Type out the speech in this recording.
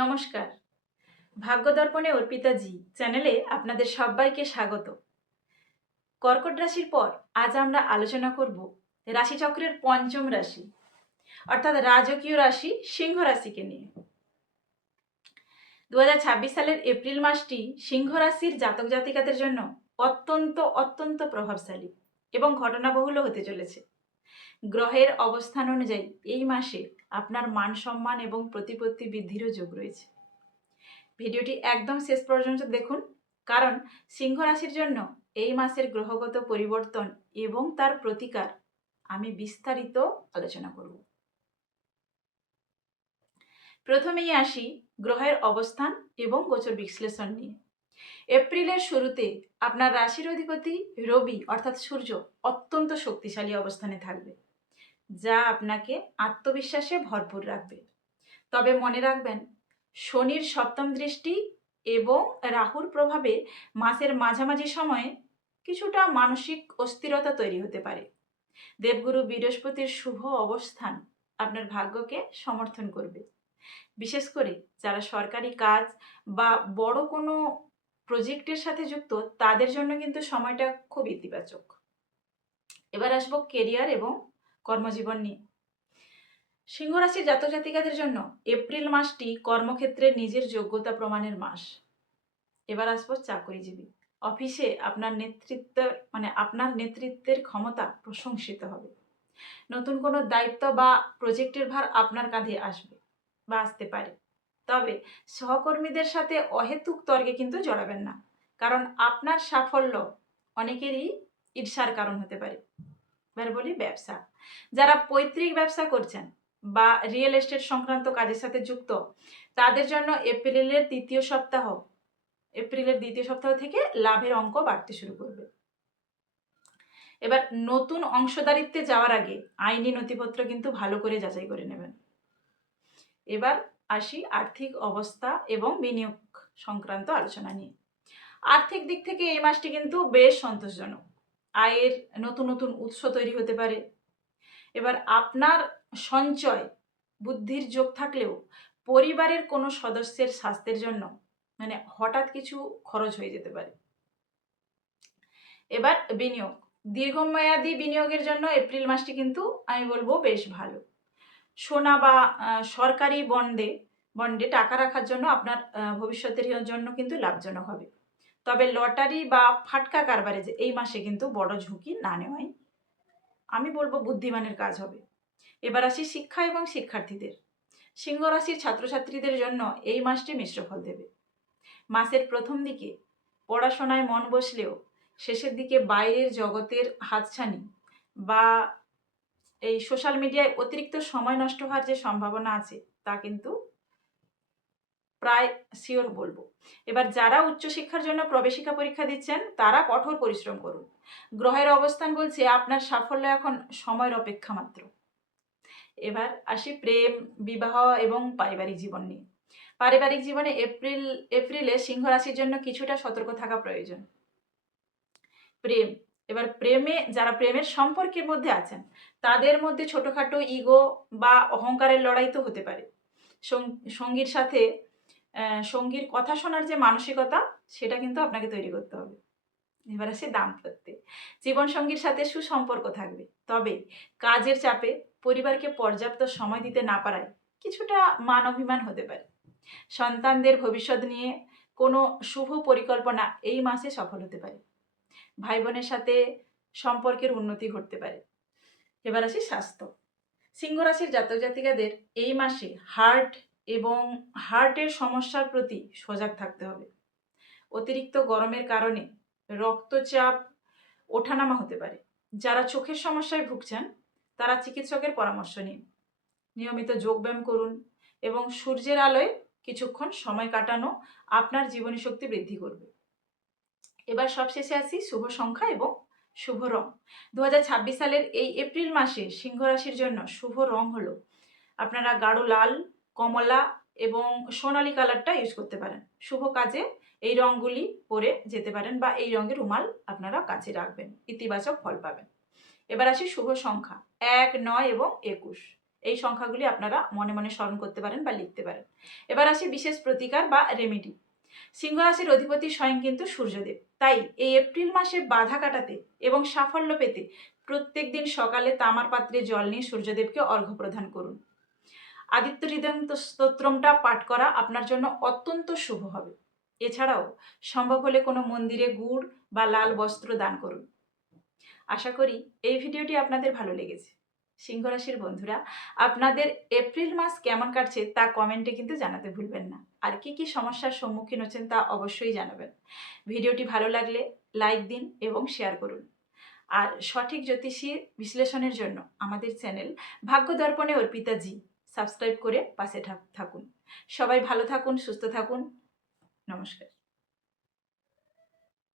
নমস্কার। ভাগ্য দর্পণে অর্পিতাজি চ্যানেলে আপনাদের সবাইকে স্বাগত। কর্কট রাশির পর আজ আমরা আলোচনা করব রাশিচক্রের পঞ্চম রাশি অর্থাৎ রাজকীয় রাশি সিংহ রাশিকে নিয়ে। 2026 সালের এপ্রিল মাসটি সিংহ রাশির জাতক জাতিকাদের জন্য অত্যন্ত প্রভাবশালী এবং ঘটনাবহুল হতে চলেছে। গ্রহের অবস্থান অনুযায়ী এই মাসে আপনার মান সম্মান এবং প্রতিপত্তি বৃদ্ধিরও যোগ রয়েছে। ভিডিওটি একদম শেষ পর্যন্ত দেখুন, কারণ সিংহ রাশির জন্য এই মাসের গ্রহগত পরিবর্তন এবং তার প্রতিকার আমি বিস্তারিত আলোচনা করব। প্রথমেই আসি গ্রহের অবস্থান এবং গোচর বিশ্লেষণ নিয়ে। এপ্রিলের শুরুতে আপনার রাশির অধিপতি রবি অর্থাৎ সূর্য অত্যন্ত শক্তিশালী অবস্থানে থাকবে, যা আপনাকে আত্মবিশ্বাসে ভরপুর রাখবে। তবে মনে রাখবেন, শনির সপ্তম দৃষ্টি এবং রাহুর প্রভাবে মাসের মাঝামাঝি সময়ে কিছুটা মানসিক অস্থিরতা তৈরি হতে পারে। দেবগুরু বৃহস্পতির শুভ অবস্থান আপনার ভাগ্যকে সমর্থন করবে, বিশেষ করে যারা সরকারি কাজ বা বড় কোনো প্রজেক্টের সাথে যুক্ত, তাদের জন্য কিন্তু সময়টা খুব ইতিবাচক। এবার আসবো কেরিয়ার এবং কর্মজীবন নিয়ে। সিংহ রাশির জাতক জাতিকাদের জন্য এপ্রিল মাসটি কর্মক্ষেত্রে নিজের যোগ্যতা প্রমাণের মাস। এবার আসবো চাকরিজীবী। অফিসে আপনার নেতৃত্বের ক্ষমতা প্রশংসিত হবে। নতুন কোনো দায়িত্ব বা প্রজেক্টের ভার আপনার কাঁধে আসবে বা আসতে পারে। তবে সহকর্মীদের সাথে অহেতুক তর্কে কিন্তু জড়াবেন না, কারণ আপনার সাফল্য অনেকেরই ঈর্ষার কারণ হতে পারে। এবার বলি ব্যবসা। যারা পৈতৃক ব্যবসা করছেন বা রিয়েল এস্টেট সংক্রান্ত কাজের সাথে যুক্ত, তাদের জন্য এপ্রিলের দ্বিতীয় সপ্তাহ থেকে লাভের অঙ্ক বাড়তে শুরু করবে। এবার নতুন অংশদারিত্বে যাওয়ার আগে আইনি নথিপত্র কিন্তু ভালো করে যাচাই করে নেবেন। এবার আসি আর্থিক অবস্থা এবং বিনিয়োগ সংক্রান্ত আলোচনা নিয়ে। আর্থিক দিক থেকে এই মাসটি কিন্তু বেশ সন্তোষজনক। আয়ের নতুন উৎস তৈরি হতে পারে। এবার আপনার সঞ্চয় বুদ্ধির যোগ থাকলেও পরিবারের কোনো সদস্যের স্বাস্থ্যের জন্য হঠাৎ কিছু খরচ হয়ে যেতে পারে। এবার বিনিয়োগ, দীর্ঘমেয়াদী বিনিয়োগের জন্য এপ্রিল মাসটি কিন্তু আমি বলবো বেশ ভালো। সোনা বা সরকারি বন্ডে টাকা রাখার জন্য আপনার ভবিষ্যতের জন্য কিন্তু লাভজনক হবে। তবে লটারি বা ফাটকা কারবারে যে এই মাসে কিন্তু বড় ঝুঁকি না নেওয়াই আমি বলবো বুদ্ধিমানের কাজ হবে। এবার আসি শিক্ষা এবং শিক্ষার্থীদের। সিংহ রাশির ছাত্রছাত্রীদের জন্য এই মাসটি মিশ্র ফল দেবে। মাসের প্রথম দিকে পড়াশোনায় মন বসলেও শেষের দিকে বাইরের জগতের হাতছানি বা এই সোশ্যাল মিডিয়ায় অতিরিক্ত সময় নষ্ট হওয়ার যে সম্ভাবনা আছে, তা কিন্তু প্রায় শিওর বলবো। এবার যারা উচ্চশিক্ষার জন্য প্রবেশিকা পরীক্ষা দিচ্ছেন, তারা কঠোর পরিশ্রম করুন। গ্রহের অবস্থান বলছে আপনার সাফল্য এখন সময়ের অপেক্ষা মাত্র। এবার আসি প্রেম, বিবাহ এবং পারিবারিক জীবন নিয়ে। পারিবারিক জীবনে এপ্রিলে সিংহ রাশির জন্য কিছুটা সতর্ক থাকা প্রয়োজন। প্রেম, এবার যারা প্রেমের সম্পর্কের মধ্যে আছেন, তাদের মধ্যে ছোটখাটো ইগো বা অহংকারের লড়াই তো হতে পারে। সঙ্গীর কথা শোনার যে মানসিকতা, সেটা কিন্তু আপনাকে তৈরি করতে হবে। এবার আসে দাম্পত্যে। জীবনসঙ্গীর সাথে সুসম্পর্ক থাকবে, তবে কাজের চাপে পরিবারকে পর্যাপ্ত সময় দিতে না পারায় কিছুটা মান অভিমান হতে পারে। সন্তানদের ভবিষ্যৎ নিয়ে কোনো শুভ পরিকল্পনা এই মাসে সফল হতে পারে। ভাই বোনের সাথে সম্পর্কের উন্নতি ঘটতে পারে। এবার আসি স্বাস্থ্য। সিংহ রাশির জাতক জাতিকাদের এই মাসে হার্টের সমস্যার প্রতি সজাগ থাকতে হবে। অতিরিক্ত গরমের কারণে রক্তচাপ ওঠানামা হতে পারে। যারা চোখের সমস্যায় ভুগছেন, তারা চিকিৎসকের পরামর্শ নিন। নিয়মিত যোগব্যায়াম করুন এবং সূর্যের আলোয় কিছুক্ষণ সময় কাটানো আপনার জীবনী শক্তি বৃদ্ধি করবে। এবার সবশেষে আসি শুভ সংখ্যা এবং শুভ রং। 2026 সালের এই এপ্রিল মাসে সিংহ রাশির জন্য শুভ রং হলো, আপনারা গাঢ় লাল, কমলা এবং সোনালী কালারটা ইউজ করতে পারেন। শুভ কাজে এই রঙগুলি পরে যেতে পারেন বা এই রঙের রুমাল আপনারা কাছে রাখবেন, ইতিবাচক ফল পাবেন। এবার আসি শুভ সংখ্যা 1, 9 এবং 21। এই সংখ্যাগুলি আপনারা মনে মনে স্মরণ করতে পারেন বা লিখতে পারেন। এবার আসি বিশেষ প্রতিকার বা রেমেডি। সিংহ রাশির অধিপতি স্বয়ং কিন্তু সূর্যদেব, তাই এই এপ্রিল মাসে বাধা কাটাতে এবং সাফল্য পেতে প্রত্যেক দিন সকালে তামার পাত্রে জল নিয়ে সূর্যদেবকে অর্ঘ্য প্রদান করুন। আদিত্য হৃদয় স্তোত্রমটা পাঠ করা আপনার জন্য অত্যন্ত শুভ হবে। এছাড়াও সম্ভব হলে কোনো মন্দিরে গুড় বা লাল বস্ত্র দান করুন। আশা করি এই ভিডিওটি আপনাদের ভালো লেগেছে। সিংহ রাশির বন্ধুরা, আপনাদের এপ্রিল মাস কেমন কাটছে তা কমেন্টে কিন্তু জানাতে ভুলবেন না। আর কি কি সমস্যার সম্মুখীন হচ্ছেন তা অবশ্যই জানাবেন। ভিডিওটি ভালো লাগলে লাইক দিন এবং শেয়ার করুন। আর সঠিক জ্যোতিষী বিশ্লেষণের জন্য আমাদের চ্যানেল ভাগ্য দর্পণে অর্পিতা জি সাবস্ক্রাইব করে পাশে থাকুন। সবাই ভালো থাকুন, সুস্থ থাকুন। নমস্কার।